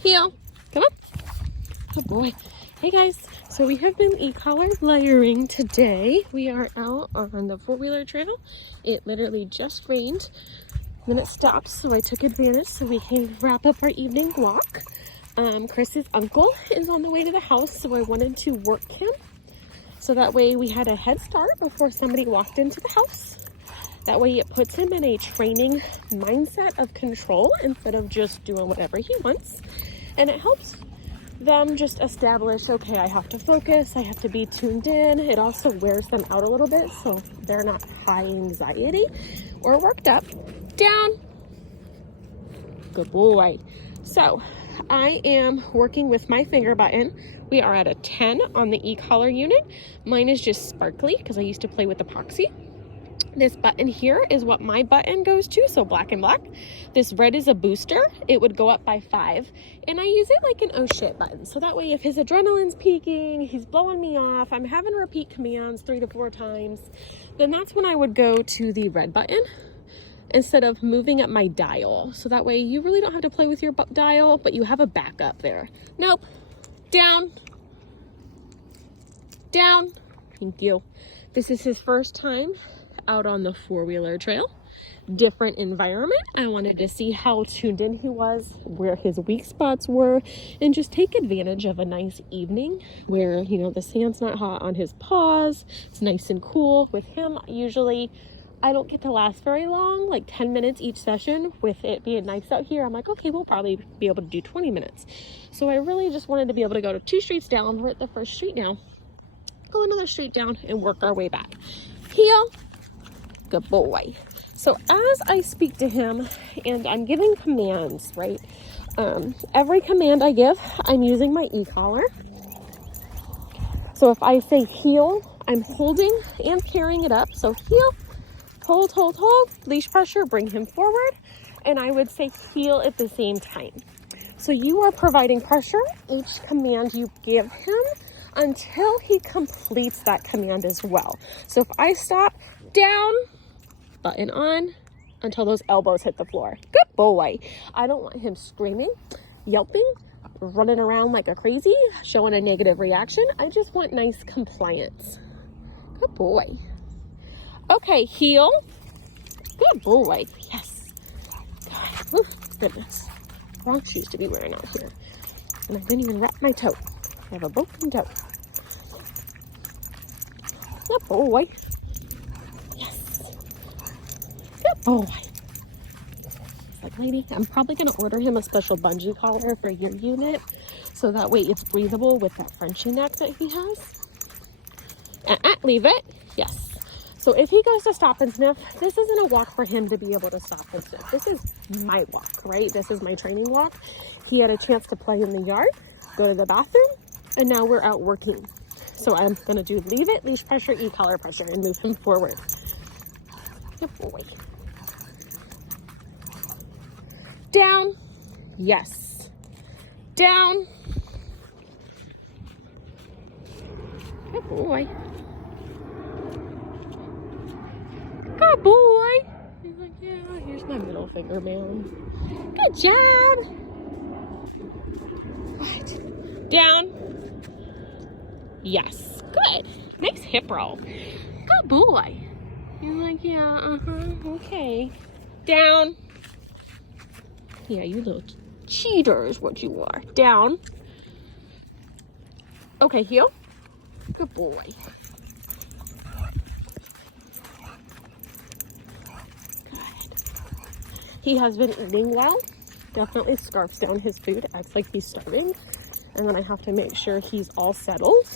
Heel. Come on. Oh boy. Hey guys. So we have been e-collar layering today. We are out on the four-wheeler trail. It literally just rained. Then it stopped, so I took advantage so we can wrap up our evening walk. Chris's uncle is on the way to the house, so I wanted to work him. So that way we had a head start before somebody walked into the house. That way it puts him in a training mindset of control instead of just doing whatever he wants. And it helps them just establish, okay, I have to focus, I have to be tuned in. It also wears them out a little bit so they're not high anxiety or worked up. Down. Good boy. So I am working with my finger button. We are at a 10 on the e-collar unit. Mine is just sparkly because I used to play with epoxy. This button here is what my button goes to, so black and black. This red is a booster. It would go up by 5. And I use it like an oh shit button. So that way if his adrenaline's peaking, he's blowing me off, I'm having to repeat commands 3 to 4 times, then that's when I would go to the red button instead of moving up my dial. So that way you really don't have to play with your dial, but you have a backup there. Nope. Down. Down. Thank you. This is his first time out on the four-wheeler trail. Different environment. I wanted to see how tuned in he was, where his weak spots were, and just take advantage of a nice evening where, you know, the sand's not hot on his paws. It's nice and cool. With him, usually I don't get to last very long, like 10 minutes each session. With it being nice out here, I'm like, okay, we'll probably be able to do 20 minutes. So I really just wanted to be able to go to 2 streets down. We're at the first street now. Go another street down and work our way back. Heel. Good boy. So as I speak to him and I'm giving commands, right? Every command I give, I'm using my e-collar. So if I say heel, I'm holding and carrying it up. So heel, hold, hold, hold, leash pressure, bring him forward. And I would say heel at the same time. So you are providing pressure each command you give him until he completes that command as well. So if I stop, down, button on, until those elbows hit the floor. Good boy. I don't want him screaming, yelping, running around like a crazy, showing a negative reaction. I just want nice compliance. Good boy. Okay, heel. Good boy. Yes. God, goodness. Wrong shoes to be wearing out here. And I didn't even wrap my toe. I have a broken toe. Good boy. Yes. Good boy. It's like, lady, I'm probably going to order him a special bungee collar for your unit so that way it's breathable with that Frenchy neck that he has. Leave it. Yes. So if he goes to stop and sniff, this isn't a walk for him to be able to stop and sniff. This is my walk, right? This is my training walk. He had a chance to play in the yard, go to the bathroom, and now we're out working. So I'm going to do leave it, leash pressure, e-collar pressure, and move him forward. Good boy. Down. Yes. Down. Good boy. Good boy. He's like, yeah, here's my middle finger, man. Good job. What? Down. Yes. Good. Nice hip roll. Good boy. You're like, yeah, okay. Down. Yeah, you little cheater is what you are. Down. Okay, heel. Good boy. Good. He has been eating well. Definitely scarfs down his food. Acts like he's starving. And then I have to make sure he's all settled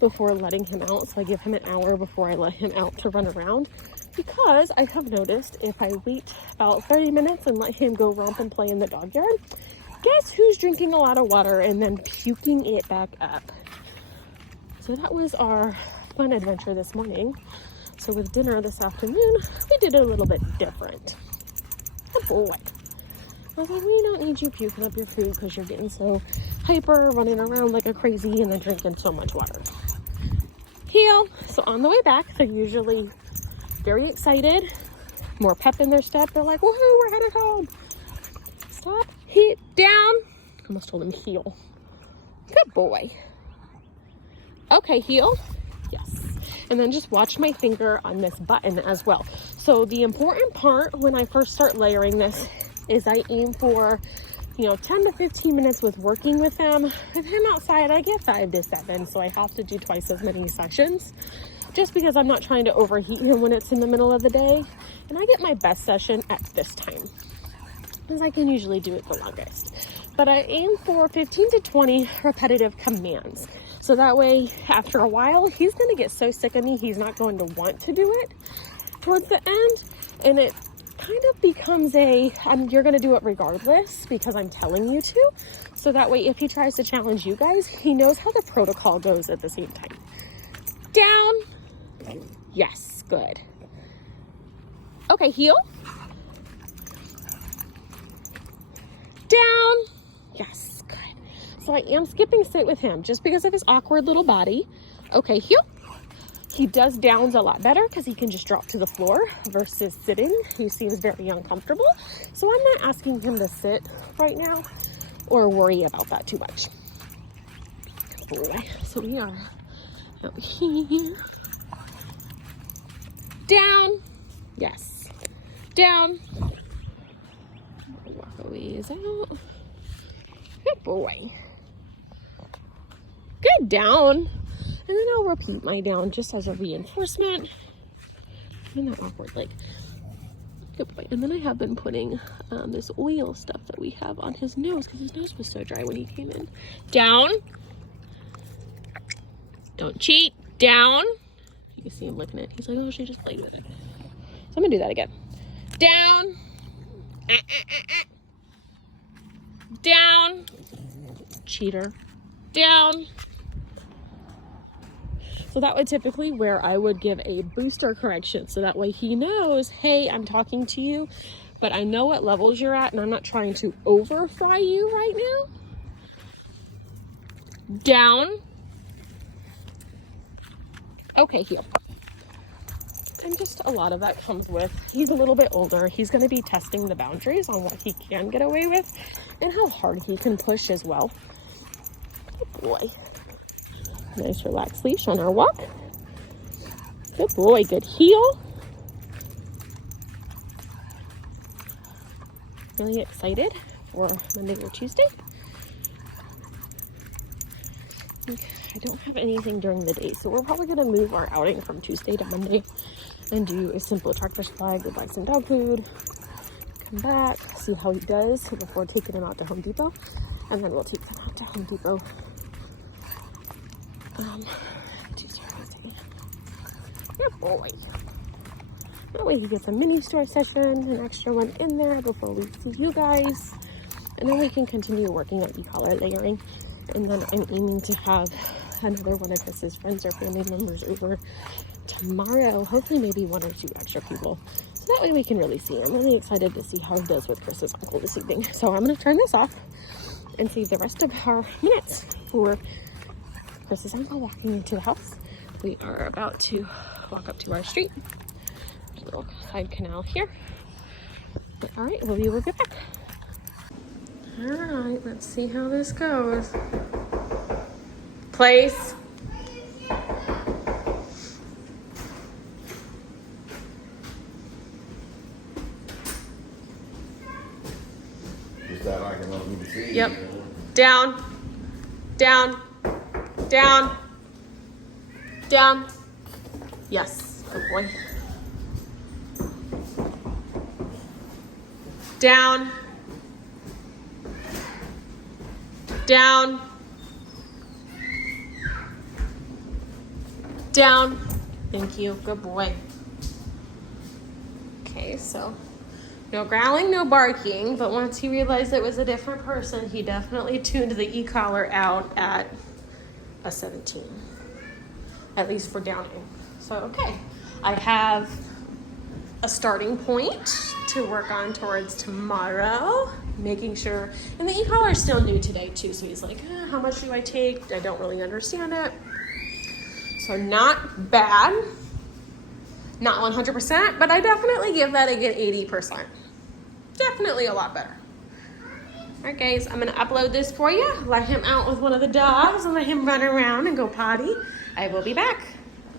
before letting him out. So I give him an hour before I let him out to run around. Because I have noticed if I wait about 30 minutes and let him go romp and play in the dog yard, guess who's drinking a lot of water and then puking it back up? So that was our fun adventure this morning. So with dinner this afternoon, we did it a little bit different. Good boy. I was like, we don't need you puking up your food because you're getting so hyper, running around like a crazy, and then drinking so much water. Heel. So on the way back, they're usually very excited, more pep in their step. They're like, woohoo, we're headed home. Stop, hit, down. almost told him heel. Good boy. Okay, heel. Yes. And then just watch my finger on this button as well. So the important part when I first start layering this is I aim for, 10 to 15 minutes with working with him. With him outside, I get 5 to 7, so I have to do twice as many sessions just because I'm not trying to overheat him when it's in the middle of the day. And I get my best session at this time because I can usually do it the longest. But I aim for 15 to 20 repetitive commands. So that way, after a while, he's going to get so sick of me, he's not going to want to do it towards the end. And it kind of becomes you're going to do it regardless because I'm telling you to. So that way, if he tries to challenge you guys, he knows how the protocol goes at the same time. Down. Yes, good. Okay, heel. Down. Yes, good. So I am skipping sit with him just because of his awkward little body. Okay, heel. He does downs a lot better because he can just drop to the floor versus sitting. He seems very uncomfortable. So I'm not asking him to sit right now or worry about that too much. Boy, so we are out here. Down. Yes. Down. Walk a ways out. Good boy. Good down. And then I'll repeat my down just as a reinforcement. And that awkward leg. Good boy. And then I have been putting this oil stuff that we have on his nose because his nose was so dry when he came in. Down. Don't cheat. Down. You can see him licking it. He's like, oh, she just played with it. So I'm going to do that again. Down. Down. Cheater. Down. So that would typically where I would give a booster correction. So that way he knows, hey, I'm talking to you, but I know what levels you're at and I'm not trying to over fry you right now. Down. Okay, heel. And just a lot of that comes with, he's a little bit older. He's going to be testing the boundaries on what he can get away with and how hard he can push as well. Good boy. Nice relaxed leash on our walk. Good boy, good heel. Really excited for Monday or Tuesday. I don't have anything during the day, so we're probably going to move our outing from Tuesday to Monday and do a simple attractor's flag, go buy some dog food, come back, see how he does before taking him out to Home Depot, and then we'll take him out to Home Depot Tuesday or Wednesday. Good boy. That way he gets a mini store session, an extra one in there before we see you guys, and then we can continue working on e-collar layering. And then I'm aiming to have another one of Chris's friends or family members over tomorrow. Hopefully maybe 1 or 2 extra people. So that way we can really see. I'm really excited to see how he does with Chris's uncle this evening. So I'm going to turn this off and save the rest of our minutes for Chris's uncle walking into the house. We are about to walk up to our street. There's a little side canal here. All right, we'll be right back. All right, let's see how this goes. Place. Is that like I want me to see? Yep. Down. Down. Down. Down. Yes. Good boy. Down. Down. Down. Thank you. Good boy. Okay, so no growling, no barking, but once he realized it was a different person, he definitely tuned the e-collar out at a 17, at least for downing. So, okay, I have a starting point to work on towards tomorrow, making sure, and the e-collar is still new today too, so he's like, how much do I take? I don't really understand it. So not bad, not 100%, but I definitely give that a good 80%. Definitely a lot better. Alright guys, I'm gonna upload this for you, let him out with one of the dogs, and let him run around and go potty. I will be back.